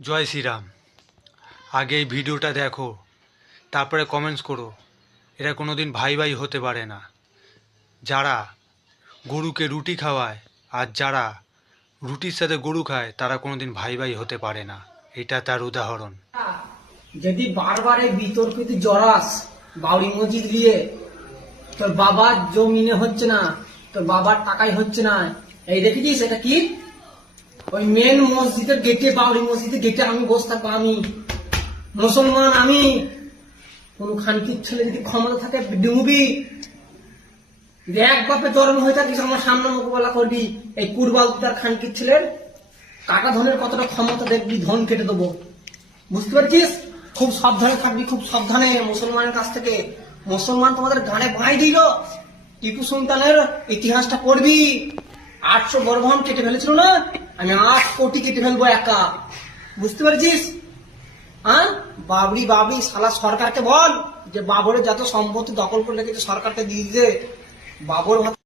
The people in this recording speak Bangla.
জয় শ্রীরাম। আগে এই ভিডিওটা দেখো, তারপরে কমেন্টস করো। এরা কোনো দিন ভাই ভাই হতে পারে না। যারা গরুকে রুটি খাওয়ায় আর যারা রুটির সাথে গরু খায় তারা কোনো দিন ভাই ভাই হতে পারে না। এটা তার উদাহরণ। যদি বারবার এই বিতর্কিত জড়াস বাউরি মসজিদ নিয়ে, তোর বাবার জমিনে হচ্ছে না, তোর বাবার টাকায় হচ্ছে না, এই দেখেছিস এটা কি? ওই মেন মসজিদের গেটে, বাউরি মসজিদের গেটে আমি বসে থাকবো, আমি মুসলমান, আমি কোন খানকির ছেলে যদি ক্ষমতা থাকে ডুবি এক বাপে জন্ম হয়ে থাকিস আমার সামনে মোকাবেলা করবি, এই কুরবাল তার খানকির ছেলের কাকা ধনের কতটা ক্ষমতা দেখবি, ধন কেটে দেবো, বুঝতে পারছিস? খুব সাবধানে থাকবি, খুব সাবধানে মুসলমানের কাছ থেকে। মুসলমান তোমাদের গানে বাঁই দিল, টিপু সুলতানের ইতিহাসটা পড়বি। 800 বর্ধমান কেটে ফেলেছিল না, আমি 8 কোটি কেটে ফেলবো একা, বুঝতে পারছিস? হ্যাঁ, বাবরি বাবরি শালা সরকারকে বল যে বাবরের যত সম্পত্তি দখল করে রেখেছে সরকারকে দিয়ে দিতে। বাবর